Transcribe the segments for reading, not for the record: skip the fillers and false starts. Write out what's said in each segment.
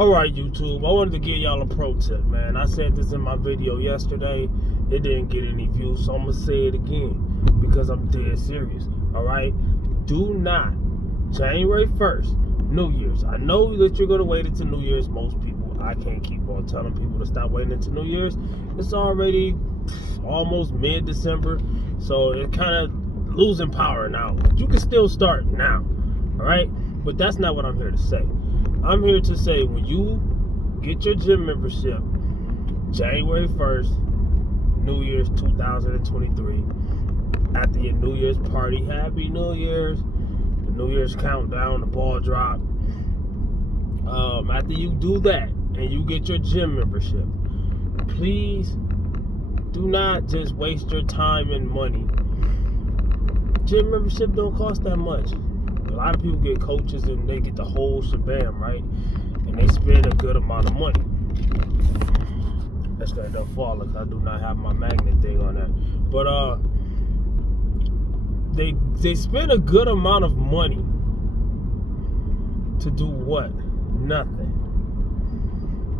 Alright, YouTube, I wanted to give y'all a pro tip, man. I said this in my video yesterday. It didn't get any views, so I'm going to say it again because I'm dead serious. Alright? Do not, January 1st, New Year's. I know that you're going to wait until New Year's, most people. I can't keep on telling people to stop waiting until New Year's. It's already almost mid-December, so it's kind of losing power now. You can still start now. Alright? But that's not what I'm here to say. I'm here to say when you get your gym membership January 1st, New Year's 2023, after your New Year's party, Happy New Year's, the New Year's countdown, the ball drop, after you do that and you get your gym membership, please do not just waste your time and money. Gym membership don't cost that much. A lot of people get coaches and they get the whole shebang, right? And they spend a good amount of money. That's gonna fall because I do not have my magnet thing on that. But they spend a good amount of money to do what? Nothing.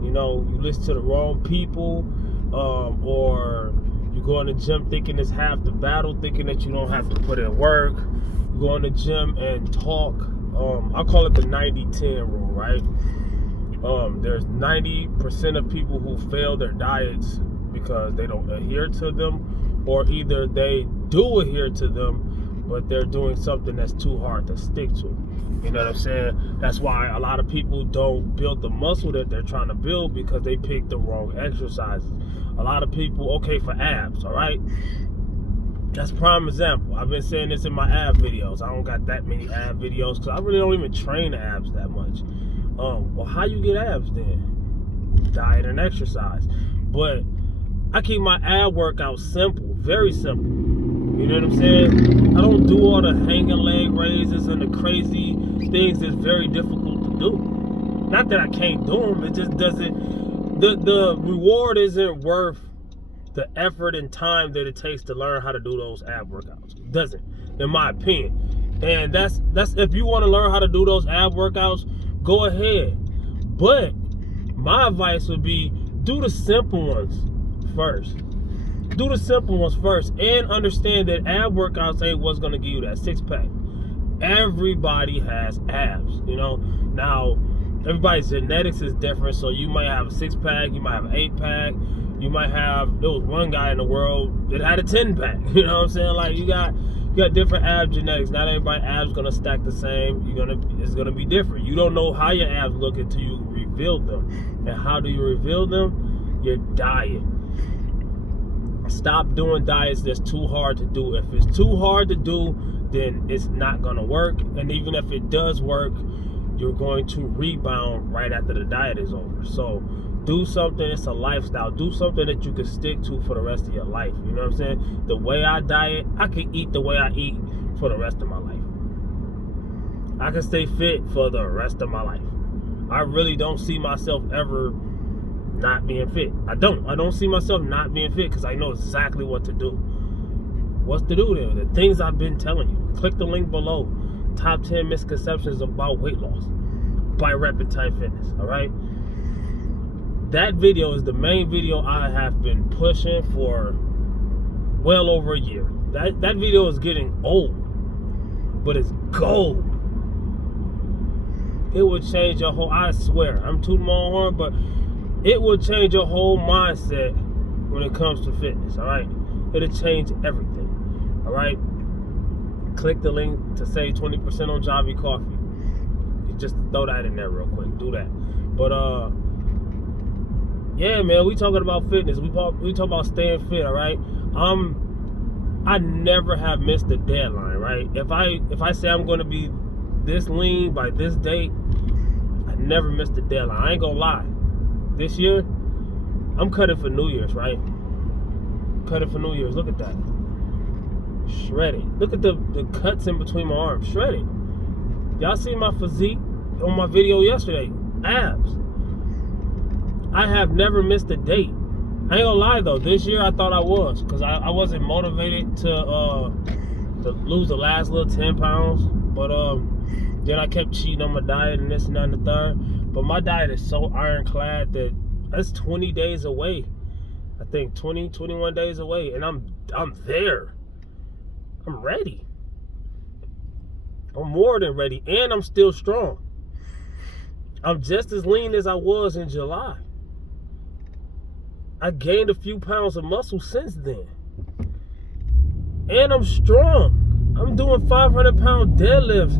You know, you listen to the wrong people, or you go in the gym thinking it's half the battle, thinking that you don't have to put in work. Go in the gym and talk. I call it the 90-10 rule, right? There's 90% of people who fail their diets because they don't adhere to them, or either they do adhere to them, but they're doing something that's too hard to stick to. You know what I'm saying? That's why a lot of people don't build the muscle that they're trying to build because they pick the wrong exercises. A lot of people, okay, for abs, all right? That's a prime example. I've been saying this in my ab videos. I don't got that many ab videos because I really don't even train abs that much. Well, how you get abs then? Diet and exercise. But I keep my ab workout simple, very simple. You know what I'm saying? I don't do all the hanging leg raises and the crazy things that's very difficult to do. Not that I can't do them. It just doesn't. The reward isn't worth the effort and time that it takes to learn how to do those ab workouts. It doesn't, in my opinion. And that's if you want to learn how to do those ab workouts, go ahead. But my advice would be do the simple ones first. Do the simple ones first and understand that ab workouts ain't what's going to give you that six-pack. Everybody has abs, you know. Now, everybody's genetics is different, so you might have a six-pack, you might have an eight-pack. You might have, there was one guy in the world that had a 10-pack. You know what I'm saying? Like you got different ab genetics. Not everybody's abs gonna stack the same. It's gonna be different. You don't know how your abs look until you reveal them. And how do you reveal them? Your diet. Stop doing diets that's too hard to do. If it's too hard to do, then it's not gonna work. And even if it does work, you're going to rebound right after the diet is over. So do something, it's a lifestyle. Do something that you can stick to for the rest of your life. You know what I'm saying? The way I diet, I can eat the way I eat for the rest of my life. I can stay fit for the rest of my life. I really don't see myself ever not being fit. I don't see myself not being fit because I know exactly what to do. What's to do there? The things I've been telling you. Click the link below. Top 10 misconceptions about weight loss by Repentine Fitness. All right? That video is the main video I have been pushing for well over a year. That video is getting old, but it's gold. It will change your whole, I swear, I'm tooting my own horn, but it will change your whole mindset when it comes to fitness, all right? It'll change everything, all right? Click the link to save 20% on Javi Coffee. You just throw that in there real quick. Do that. But, yeah, man, we talking about fitness. We talk about staying fit, all right? I never have missed a deadline, right? If I say I'm going to be this lean by this date, I never missed a deadline. I ain't gonna lie. This year, I'm cutting for New Year's, right? Cutting for New Year's. Look at that. Shredded. Look at the cuts in between my arms. Shredded. Y'all see my physique on my video yesterday. Abs. I have never missed a date. I ain't gonna lie though, this year I thought I was, because I wasn't motivated to lose the last little 10 pounds. But then I kept cheating on my diet and this and that and the third. But my diet is so ironclad that that's 20 days away. I think 21 days away, and I'm there. I'm ready. I'm more than ready, and I'm still strong. I'm just as lean as I was in July. I gained a few pounds of muscle since then. And I'm strong. I'm doing 500-pound deadlifts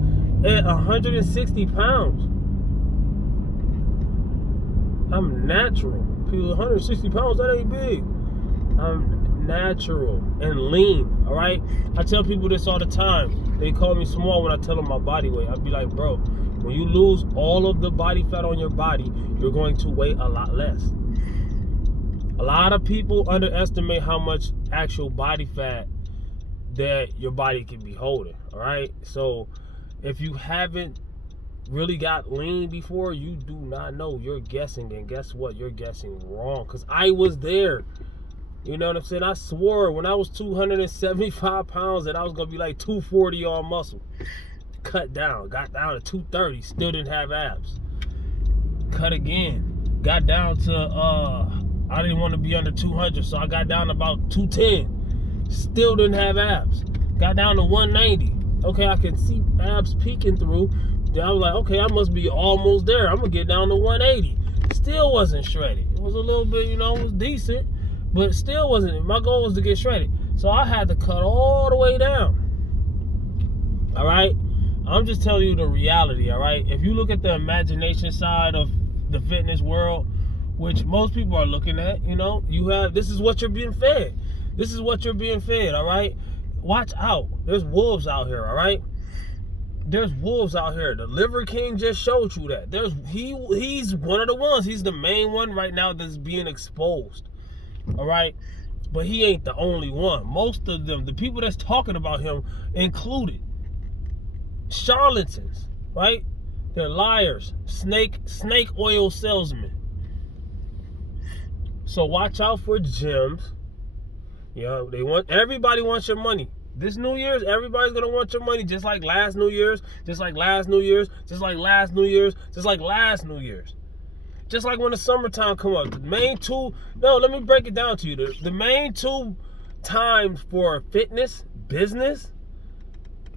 at 160 pounds. I'm natural. People, 160 pounds, that ain't big. I'm natural and lean, all right? I tell people this all the time. They call me small when I tell them my body weight. I'd be like, bro, when you lose all of the body fat on your body, you're going to weigh a lot less. A lot of people underestimate how much actual body fat that your body can be holding, all right? So if you haven't really got lean before, you do not know. You're guessing, and guess what? You're guessing wrong, because I was there. You know what I'm saying? I swore when I was 275 pounds that I was going to be like 240 all muscle. Cut down. Got down to 230. Still didn't have abs. Cut again. Got down to, I didn't want to be under 200, so I got down to about 210. Still didn't have abs. Got down to 190. Okay, I can see abs peeking through. Then I was like, okay, I must be almost there. I'm going to get down to 180. Still wasn't shredded. It was a little bit, it was decent. But still wasn't. My goal was to get shredded. So I had to cut all the way down. All right? I'm just telling you the reality, all right? If you look at the imagination side of the fitness world, which most people are looking at, this is what you're being fed. This is what you're being fed, all right? Watch out. There's wolves out here, all right? There's wolves out here. The Liver King just showed you that. He's one of the ones. He's the main one right now that's being exposed. All right, but he ain't the only one. Most of them, the people that's talking about him, included charlatans, right? They're liars, snake oil salesmen. So watch out for gyms. Everybody wants your money. This New Year's, everybody's gonna want your money, just like last New Year's, just like last New Year's, just like last New Year's, just like last New Year's. Just like when the summertime come up, let me break it down to you. The main two times for fitness, business,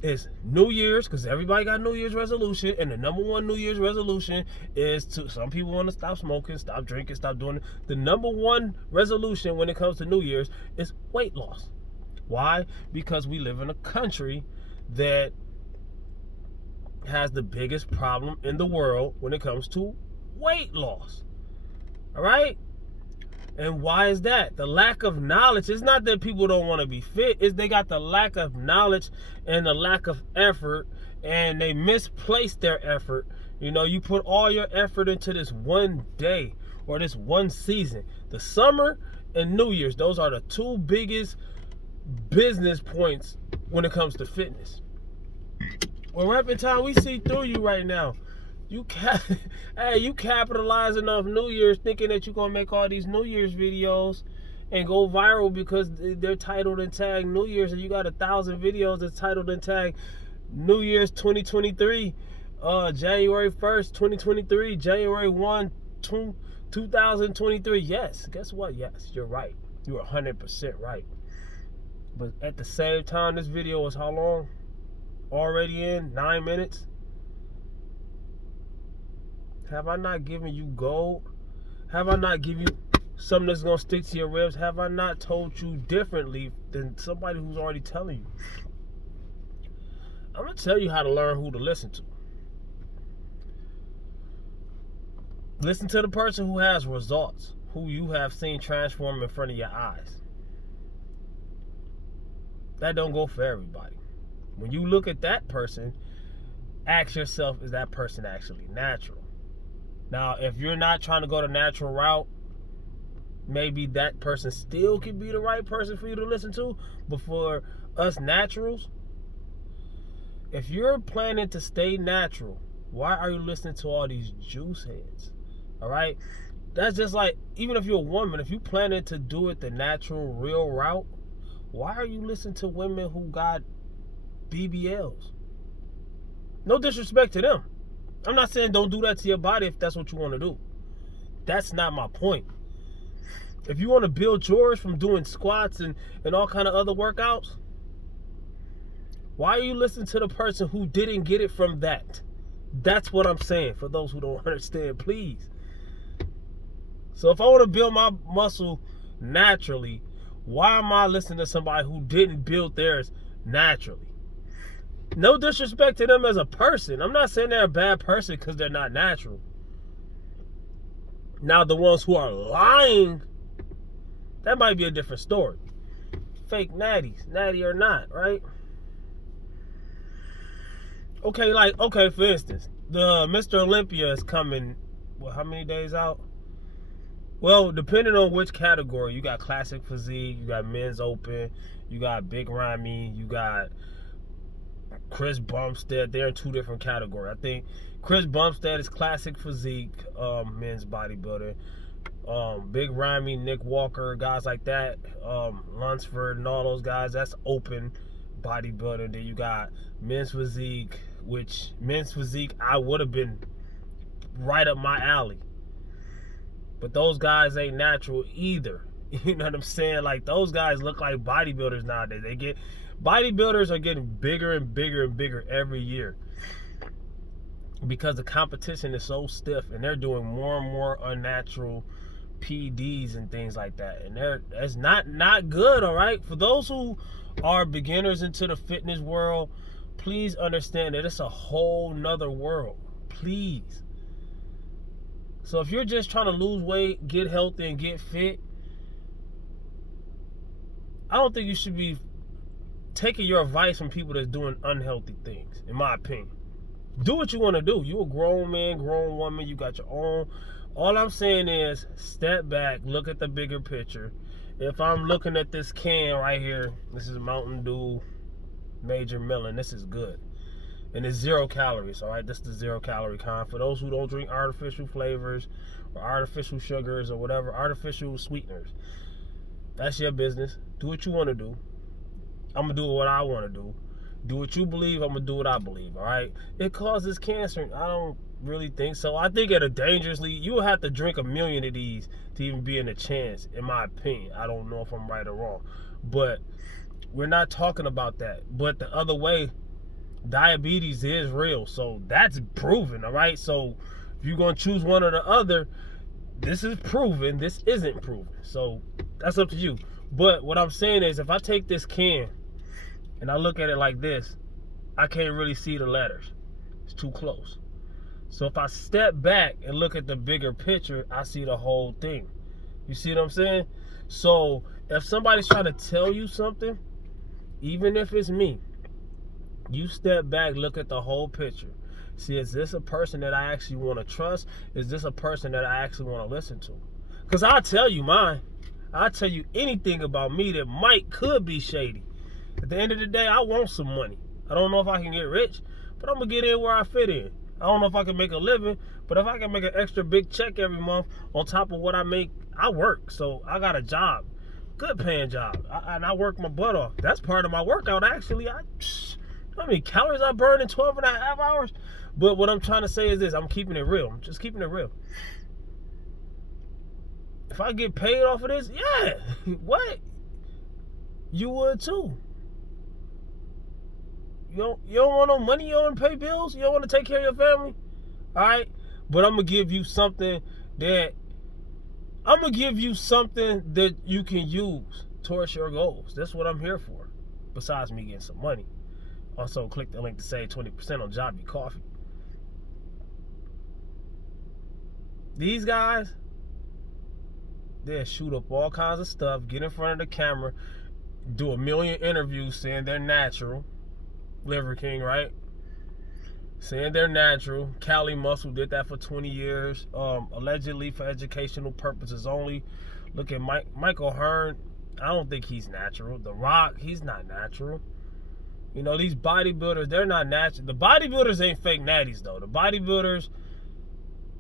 is New Year's, because everybody got New Year's resolution, and the number one New Year's resolution is some people want to stop smoking, stop drinking, stop doing it. The number one resolution when it comes to New Year's is weight loss. Why? Because we live in a country that has the biggest problem in the world when it comes to weight loss. All right? And why is that? The lack of knowledge. It's not that people don't want to be fit. It's they got the lack of knowledge and the lack of effort, and they misplaced their effort. You put all your effort into this one day or this one season. The summer and New Year's, those are the two biggest business points when it comes to fitness. Well, Rapping Time, we see through you right now. You capitalizing off New Year's, thinking that you're gonna make all these New Year's videos and go viral because they're titled and tagged New Year's, and you got 1,000 videos that's titled and tagged New Year's 2023, January 1st, 2023, January 1, 2023. Yes, guess what? Yes, you're right. You're 100% right. But at the same time, this video was how long? Already in 9 minutes. Have I not given you gold? Have I not given you something that's going to stick to your ribs? Have I not told you differently than somebody who's already telling you? I'm going to tell you how to learn who to listen to. Listen to the person who has results, who you have seen transform in front of your eyes. That don't go for everybody. When you look at that person, ask yourself, is that person actually natural? Now, if you're not trying to go the natural route, maybe that person still could be the right person for you to listen to. But for us naturals, if you're planning to stay natural, why are you listening to all these juice heads? All right? That's just like, even if you're a woman, if you planning to do it the natural, real route, why are you listening to women who got BBLs? No disrespect to them. I'm not saying don't do that to your body if that's what you want to do. That's not my point. If you want to build yours from doing squats and all kind of other workouts, why are you listening to the person who didn't get it from that? That's what I'm saying for those who don't understand, please. So if I want to build my muscle naturally, why am I listening to somebody who didn't build theirs naturally? No disrespect to them as a person. I'm not saying they're a bad person because they're not natural. Now, the ones who are lying, that might be a different story. Fake natties, natty or not, right? Okay, for instance, the Mr. Olympia is coming, how many days out? Well, depending on which category, you got classic physique, you got men's open, you got Big Ramy, you got Chris Bumstead. They're in two different categories. I think Chris Bumstead is classic physique, men's bodybuilder. Big Ramy, Nick Walker, guys like that, Lunsford and all those guys, that's open bodybuilder. Then you got men's physique, which men's physique I would have been right up my alley. But those guys ain't natural either. You know what I'm saying? Like, those guys look like bodybuilders nowadays. Bodybuilders are getting bigger and bigger and bigger every year because the competition is so stiff, and they're doing more and more unnatural PDs and things like that. And that's not good, all right? For those who are beginners into the fitness world, please understand that it's a whole nother world. Please. So if you're just trying to lose weight, get healthy, and get fit, I don't think you should be taking your advice from people that's doing unhealthy things, in my opinion. Do what you want to do. You a grown man, grown woman, you got your own. All I'm saying is step back, look at the bigger picture. If I'm looking at this can right here, this is Mountain Dew Major Millen. This is good. And it's 0 calories, all right? This is the 0 calorie kind. For those who don't drink artificial flavors or artificial sugars or whatever, artificial sweeteners, that's your business. Do what you want to do. I'm going to do what I want to do. Do what you believe, I'm going to do what I believe, all right? It causes cancer. I don't really think so. I think at a dangerously, you would have to drink 1 million of these to even be in a chance, in my opinion. I don't know if I'm right or wrong. But we're not talking about that. But the other way, diabetes is real. So that's proven, all right? So if you're going to choose one or the other, this is proven, this isn't proven. So that's up to you. But what I'm saying is, if I take this can and I look at it like this, I can't really see the letters. It's too close. So if I step back and look at the bigger picture, I see the whole thing. You see what I'm saying? So if somebody's trying to tell you something, even if it's me, you step back, look at the whole picture. See, is this a person that I actually want to trust? Is this a person that I actually want to listen to? Because I'll tell you mine. I'll tell you anything about me that could be shady. At the end of the day, I want some money. I don't know if I can get rich, but I'm going to get in where I fit in. I don't know if I can make a living, but if I can make an extra big check every month on top of what I make, I work. So I got a job, good paying job, and I work my butt off. That's part of my workout, actually. How many calories I burn in 12 and a half hours? But what I'm trying to say is this, I'm keeping it real. I'm just keeping it real. If I get paid off of this, yeah, what? You would too. You don't want no money, you don't want to pay bills, you don't want to take care of your family, all right? But I'm going to give you something that you can use towards your goals. That's what I'm here for, besides me getting some money. Also, click the link to save 20% on Jobby Coffee. These guys, they'll shoot up all kinds of stuff, get in front of the camera, do 1 million interviews saying they're natural. Liver King, right? Saying they're natural. Cali Muscle did that for 20 years. Allegedly for educational purposes only. Look at Michael Hearn. I don't think he's natural. The Rock, he's not natural. You know, these bodybuilders, they're not natural. The bodybuilders ain't fake natties, though. The bodybuilders,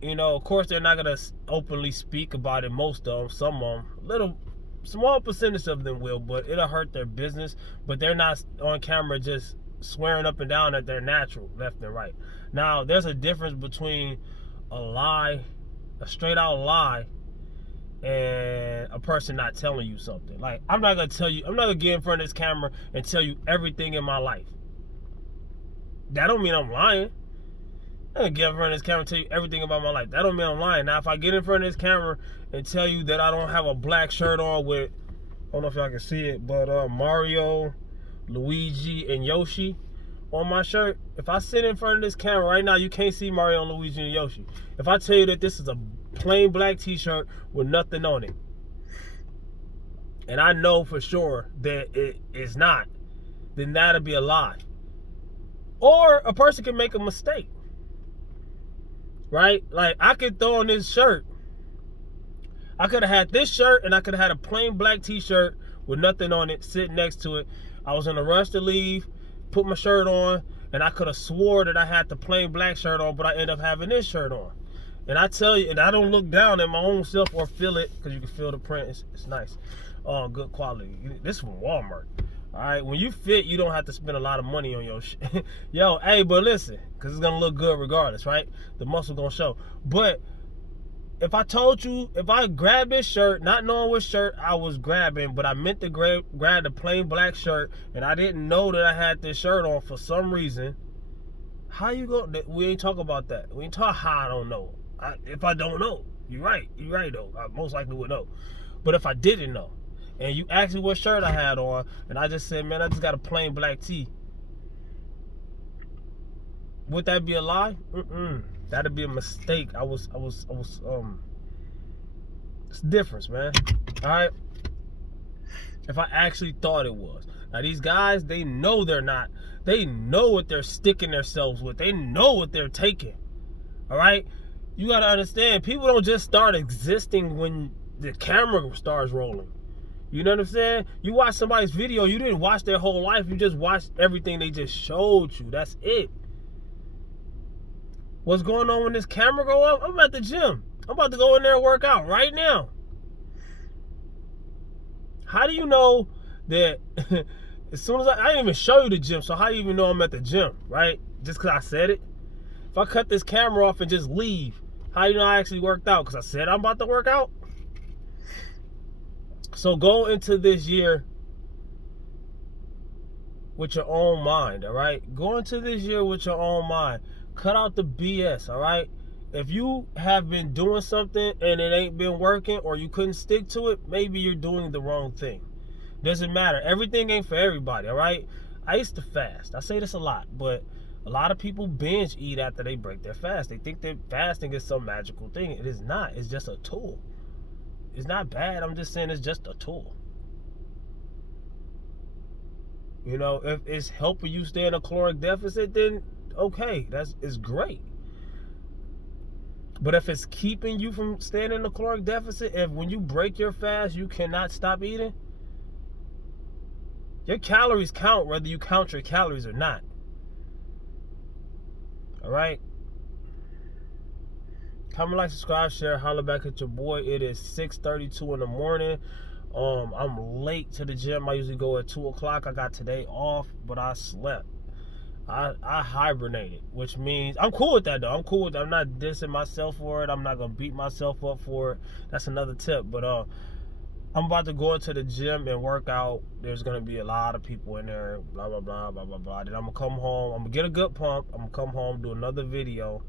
you know, of course, they're not going to openly speak about it. Most of them, some of them. Small percentage of them will, but it'll hurt their business. But they're not on camera just swearing up and down that they're natural, left and right. Now, there's a difference between a lie, a straight out lie, and a person not telling you something. Like, I'm not gonna get in front of this camera and tell you everything in my life. That don't mean I'm lying. I'm gonna get in front of this camera and tell you everything about my life. That don't mean I'm lying. Now, if I get in front of this camera and tell you that I don't have a black shirt on with, I don't know if y'all can see it, but Mario, Luigi, and Yoshi on my shirt. If I sit in front of this camera right now, you can't see Mario, Luigi, and Yoshi. If I tell you that this is a plain black t-shirt with nothing on it, and I know for sure that it is not, then that'll be a lie. Or a person can make a mistake, right? Like, I could throw on this shirt. I could have had this shirt, and I could have had a plain black t-shirt with nothing on it sitting next to it. I was in a rush to leave, put my shirt on, and I could have swore that I had the plain black shirt on, but I ended up having this shirt on. And I tell you, and I don't look down at my own self or feel it, because you can feel the print. It's nice. Good quality. This is from Walmart. All right, when you fit, you don't have to spend a lot of money on your shit. Yo, hey, but listen, because it's going to look good regardless, right? The muscle going to show. But if I told you, if I grabbed this shirt, not knowing what shirt I was grabbing, but I meant to grab the plain black shirt, and I didn't know that I had this shirt on for some reason, how you go? We ain't talk about that. We ain't talk how I don't know. If I don't know, you're right though. I most likely would know. But if I didn't know, and you asked me what shirt I had on, and I just said, man, I just got a plain black tee, would that be a lie? That'd be a mistake. It's a difference, man. All right. If I actually thought it was. Now, these guys, they know they're not. They know what they're sticking themselves with. They know what they're taking. All right. You got to understand, people don't just start existing when the camera starts rolling. You know what I'm saying? You watch somebody's video, you didn't watch their whole life. You just watched everything they just showed you. That's it. What's going on when this camera go up? I'm at the gym. I'm about to go in there and work out right now. How do you know that as soon as I didn't even show you the gym, so how do you even know I'm at the gym, right? Just because I said it? If I cut this camera off and just leave, how do you know I actually worked out? Because I said I'm about to work out? So go into this year with your own mind, all right? Go into this year with your own mind. Cut out the BS, all right? If you have been doing something and it ain't been working, or you couldn't stick to it, maybe you're doing the wrong thing. Doesn't matter. Everything ain't for everybody, all right? I used to fast. I say this a lot, but a lot of people binge eat after they break their fast. They think that fasting is some magical thing. It is not. It's just a tool. It's not bad. I'm just saying it's just a tool. You know, if it's helping you stay in a caloric deficit, then okay, it's great. But if it's keeping you from staying in a caloric deficit, if when you break your fast, you cannot stop eating, your calories count whether you count your calories or not. All right? Comment, like, subscribe, share, holler back at your boy. It is 6:32 in the morning. I'm late to the gym. I usually go at 2 o'clock. I got today off, but I slept. I hibernated, which means I'm cool with that though. I'm cool with that. I'm not dissing myself for it. I'm not gonna beat myself up for it. That's another tip. But I'm about to go into the gym and work out. There's gonna be a lot of people in there. Blah blah blah blah blah blah. Then I'm gonna come home. I'm gonna get a good pump. I'm gonna come home, do another video,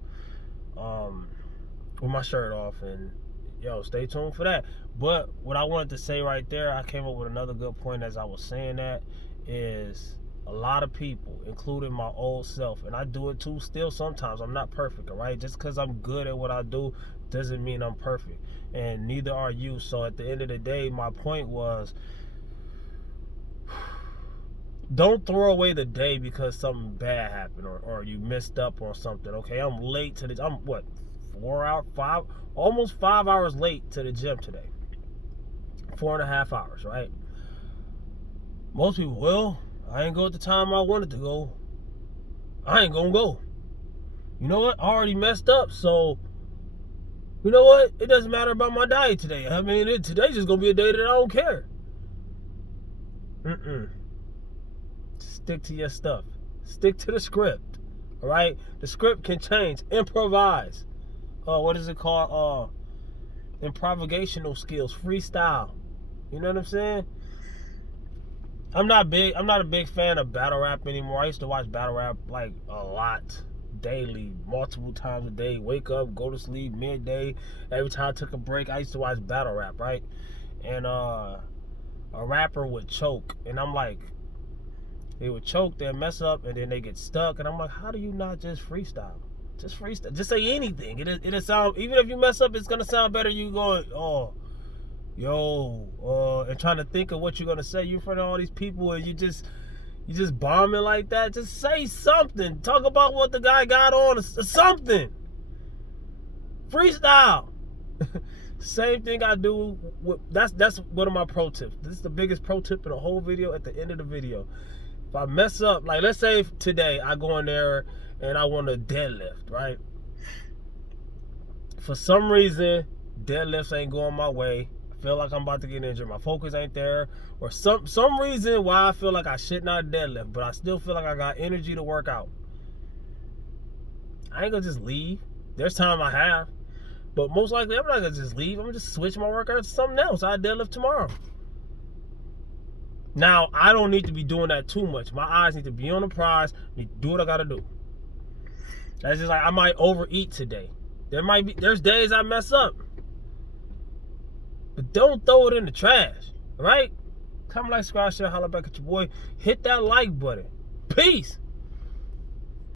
with my shirt off, and yo, stay tuned for that. But what I wanted to say right there, I came up with another good point as I was saying that, is a lot of people, including my old self, and I do it too still sometimes. I'm not perfect, all right? Just because I'm good at what I do doesn't mean I'm perfect, and neither are you. So at the end of the day, my point was, don't throw away the day because something bad happened, or you messed up on something. Okay, I'm late to the, I'm what, almost 5 hours late to the gym today. 4.5 hours, right? Most people, well, I ain't go at the time I wanted to go. I ain't gonna go. You know what? I already messed up, so you know what? It doesn't matter about my diet today. I mean, today's just gonna be a day that I don't care. Stick to your stuff. Stick to the script. All right? The script can change. Improvise. What is it called? Improvisational skills. Freestyle. You know what I'm saying? I'm not a big fan of battle rap anymore. I used to watch battle rap like a lot, daily, multiple times a day. Wake up, go to sleep, midday. Every time I took a break, I used to watch battle rap, right? And a rapper would choke, and I'm like, they would choke, they'd mess up, and then they get stuck. And I'm like, how do you not just freestyle? Just freestyle. Just say anything. It'll sound, even if you mess up, it's gonna sound better. You going, and trying to think of what you're gonna say. You in front of all these people, and you just bombing like that. Just say something. Talk about what the guy got on, or something. Freestyle. Same thing I do. That's one of my pro tips. This is the biggest pro tip in the whole video. At the end of the video, if I mess up, like let's say today I go in there and I want to deadlift, right? For some reason, deadlifts ain't going my way. I feel like I'm about to get injured. My focus ain't there, or some reason why I feel like I should not deadlift, but I still feel like I got energy to work out. I ain't gonna just leave. There's time I have, but most likely I'm not gonna just leave. I'm gonna just switch my workout to something else. I deadlift tomorrow. Now I don't need to be doing that too much. My eyes need to be on the prize. I need to do what I gotta do. That's just like I might overeat today. There's days I mess up. But don't throw it in the trash, all right? Comment, like, subscribe, share, holla back at your boy. Hit that like button. Peace.